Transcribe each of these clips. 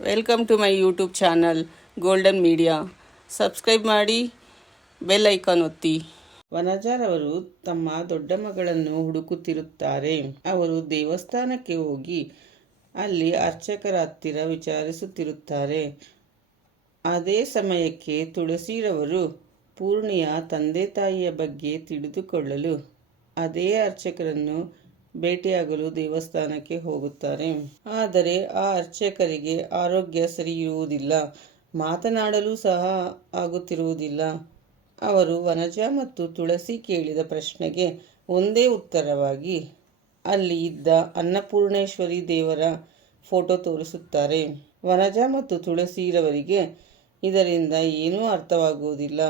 Welcome to my YouTube channel Golden Media subscribe ಮಾಡಿ bell icon ಒತ್ತಿ. ವನಜಾರವರು ತಮ್ಮ ದೊಡ್ಡ ಮಗಳನ್ನು ಹುಡುಕುತ್ತಿರುತ್ತಾರೆ. ಅವರು ದೇವಸ್ಥಾನಕ್ಕೆ ಹೋಗಿ ಅಲ್ಲಿ ಅರ್ಚಕರ ಹತ್ತಿರ ವಿಚಾರಿಸುತ್ತಿರುತ್ತಾರೆ. ಅದೇ ಸಮಯಕ್ಕೆ ತುಳಸಿರವರು ಪೂರ್ಣಿಯ ತಂದೆ ತಾಯಿಯ ಬಗ್ಗೆ ತಿಳಿದುಕೊಳ್ಳಲು ಅದೇ ಅರ್ಚಕರನ್ನು ಭೇಟಿಯಾಗಲು ದೇವಸ್ಥಾನಕ್ಕೆ ಹೋಗುತ್ತಾರೆ. ಆದರೆ ಆ ಅರ್ಚಕರಿಗೆ ಆರೋಗ್ಯ ಸರಿ ಇರುವುದಿಲ್ಲ ಮಾತನಾಡಲು ಸಹ ಆಗುತ್ತಿರುವುದಿಲ್ಲ. ಅವರು ವನಜ ಮತ್ತು ತುಳಸಿ ಕೇಳಿದ ಪ್ರಶ್ನೆಗೆ ಒಂದೇ ಉತ್ತರವಾಗಿ, ಅಲ್ಲಿ ಇದ್ದ ಅನ್ನಪೂರ್ಣೇಶ್ವರಿ ದೇವರ ಫೋಟೋ ತೋರಿಸುತ್ತಾರೆ. ವನಜ ಮತ್ತು ತುಳಸಿರವರಿಗೆ ಇದರಿಂದ ಏನೂ ಅರ್ಥವಾಗುವುದಿಲ್ಲ.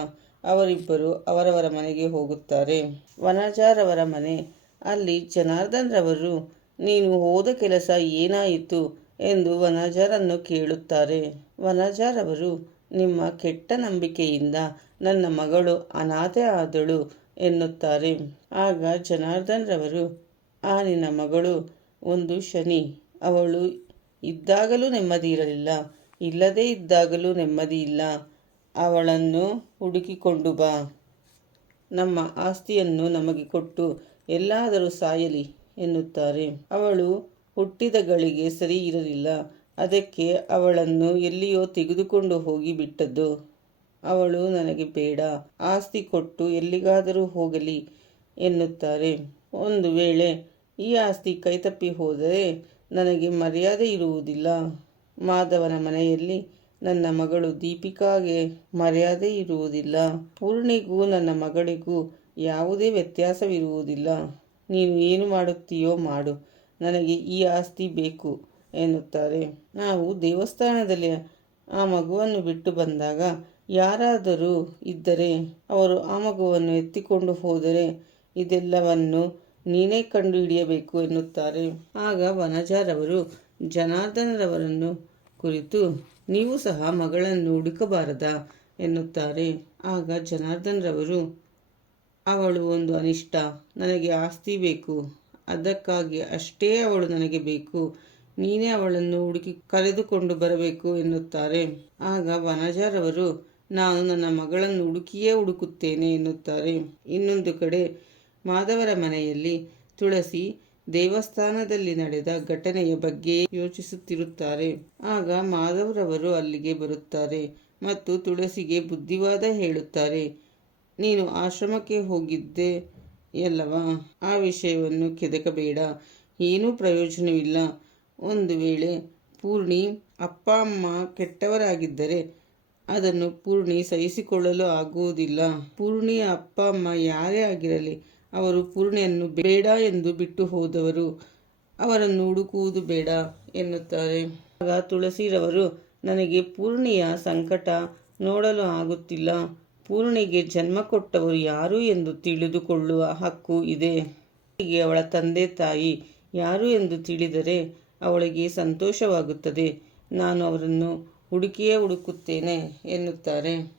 ಅವರಿಬ್ಬರು ಅವರವರ ಮನೆಗೆ ಹೋಗುತ್ತಾರೆ. ವನಜಾರವರ ಮನೆ ಅಲ್ಲಿ ಜನಾರ್ದನರವರು ನೀನು ಹೋದ ಕೆಲಸ ಏನಾಯಿತು? ಎಂದು ವನಜಾರನ್ನು ಕೇಳುತ್ತಾರೆ. ವನಜಾರವರು ನಿಮ್ಮ ಕೆಟ್ಟ ನಂಬಿಕೆಯಿಂದ ನನ್ನ ಮಗಳು ಅನಾಥೆ ಆದಳು ಎನ್ನುತ್ತಾರೆ. ಆಗ ಜನಾರ್ದನರವರು ಆ ನಿನ್ನ ಮಗಳು ಒಂದು ಶನಿ. ಅವಳು ಇದ್ದಾಗಲೂ ನೆಮ್ಮದಿ ಇರಲಿಲ್ಲ. ಇಲ್ಲದೇ ಇದ್ದಾಗಲೂ ನೆಮ್ಮದಿ ಇಲ್ಲ. ಅವಳನ್ನು ಹುಡುಕಿಕೊಂಡು ಬಾ. ನಮ್ಮ ಆಸ್ತಿಯನ್ನು ನಮಗೆ ಕೊಟ್ಟು ಎಲ್ಲಾದರೂ ಸಾಯಲಿ ಎನ್ನುತ್ತಾರೆ. ಅವಳು ಹುಟ್ಟಿದ ಗಳಿಗೆ ಸರಿ ಇರಲಿಲ್ಲ. ಅದಕ್ಕೆ ಅವಳನ್ನು ಎಲ್ಲಿಯೋ ತೆಗೆದುಕೊಂಡು ಹೋಗಿ ಬಿಟ್ಟದ್ದು. ಅವಳು ನನಗೆ ಬೇಡ. ಆಸ್ತಿ ಕೊಟ್ಟು ಎಲ್ಲಿಗಾದರೂ ಹೋಗಲಿ ಎನ್ನುತ್ತಾರೆ. ಒಂದು ವೇಳೆ ಈ ಆಸ್ತಿ ಕೈತಪ್ಪಿ ಹೋದರೆ ನನಗೆ ಮರ್ಯಾದೆ ಇರುವುದಿಲ್ಲ. ಮಾಧವನ ಮನೆಯಲ್ಲಿ ನನ್ನ ಮಗಳು ದೀಪಿಕಾಗೆ ಮರ್ಯಾದೆ ಇರುವುದಿಲ್ಲ. ಪೂರ್ಣಿಗೂ ನನ್ನ ಮಗಳಿಗೂ ಯಾವುದೇ ವ್ಯತ್ಯಾಸವಿರುವುದಿಲ್ಲ. ನೀನು ಏನು ಮಾಡುತ್ತೀಯೋ ಮಾಡು. ನನಗೆ ಈ ಆಸ್ತಿ ಬೇಕು ಎನ್ನುತ್ತಾರೆ. ನಾವು ದೇವಸ್ಥಾನದಲ್ಲಿ ಆ ಮಗುವನ್ನು ಬಿಟ್ಟು ಬಂದಾಗ ಯಾರಾದರೂ ಇದ್ದರೆ ಅವರು ಆ ಮಗುವನ್ನು ಎತ್ತಿಕೊಂಡು ಹೋದರೆ ಇದೆಲ್ಲವನ್ನು ನೀನೇ ಕಂಡು ಹಿಡಿಯಬೇಕು ಎನ್ನುತ್ತಾರೆ. ಆಗ ವನಜಾರವರು ಜನಾರ್ದನರವರನ್ನು ಕುರಿತು ನೀವು ಸಹ ಮಗಳನ್ನು ಹುಡುಕಬಾರದಾ ಎನ್ನುತ್ತಾರೆ. ಆಗ ಜನಾರ್ದನ್ ರವರು ಅವಳು ಒಂದು ಅನಿಷ್ಟ. ನನಗೆ ಆಸ್ತಿ ಬೇಕು. ಅದಕ್ಕಾಗಿ ಅಷ್ಟೇ ಅವಳು ನನಗೆ ಬೇಕು. ನೀನೇ ಅವಳನ್ನು ಹುಡುಕಿ ಕರೆದುಕೊಂಡು ಬರಬೇಕು ಎನ್ನುತ್ತಾರೆ. ಆಗ ವನಜಾರವರು, ನಾನು ನನ್ನ ಮಗಳನ್ನು ಹುಡುಕಿಯೇ ಹುಡುಕುತ್ತೇನೆ ಎನ್ನುತ್ತಾರೆ. ಇನ್ನೊಂದು ಕಡೆ ಮಾಧವರ ಮನೆಯಲ್ಲಿ ತುಳಸಿ ದೇವಸ್ಥಾನದಲ್ಲಿ ನಡೆದ ಘಟನೆಯ ಬಗ್ಗೆ ಯೋಚಿಸುತ್ತಿರುತ್ತಾರೆ. ಆಗ ಮಾಧವರವರು ಅಲ್ಲಿಗೆ ಬರುತ್ತಾರೆ ಮತ್ತು ತುಳಸಿಗೆ ಬುದ್ಧಿವಾದ ಹೇಳುತ್ತಾರೆ. ನೀನು ಆಶ್ರಮಕ್ಕೆ ಹೋಗಿದ್ದೆ ಎಲ್ಲವ ಆ ವಿಷಯವನ್ನು ಕೆದಕಬೇಡ. ಏನೂ ಪ್ರಯೋಜನವಿಲ್ಲ. ಒಂದು ವೇಳೆ ಪೂರ್ಣಿ ಅಪ್ಪ, ಅಮ್ಮ ಕೆಟ್ಟವರಾಗಿದ್ದರೆ ಅದನ್ನು ಪೂರ್ಣಿ ಸಹಿಸಿಕೊಳ್ಳಲು ಆಗುವುದಿಲ್ಲ. ಪೂರ್ಣಿಯ ಅಪ್ಪ, ಅಮ್ಮ ಯಾರೇ ಆಗಿರಲಿ ಅವರು ಪೂರ್ಣಿಯನ್ನು ಬೇಡ ಎಂದು ಬಿಟ್ಟು ಹೋದವರು ಅವರನ್ನು ಹುಡುಕುವುದು ಬೇಡ ಎನ್ನುತ್ತಾರೆ. ಆಗ ತುಳಸಿರವರು, ನನಗೆ ಪೂರ್ಣಿಯ ಸಂಕಟ ನೋಡಲು ಆಗುತ್ತಿಲ್ಲ. ಪೂರ್ಣಿಗೆ ಜನ್ಮ ಕೊಟ್ಟವರು ಯಾರು ಎಂದು ತಿಳಿದುಕೊಳ್ಳುವ ಹಕ್ಕು ಇದೆ. ಹೀಗೆ ಅವಳ ತಂದೆ ತಾಯಿ ಯಾರು ಎಂದು ತಿಳಿದರೆ ಅವಳಿಗೆ ಸಂತೋಷವಾಗುತ್ತದೆ. ನಾನು ಅವರನ್ನು ಹುಡುಕಿಯೇ ಹುಡುಕುತ್ತೇನೆ ಎನ್ನುತ್ತಾರೆ.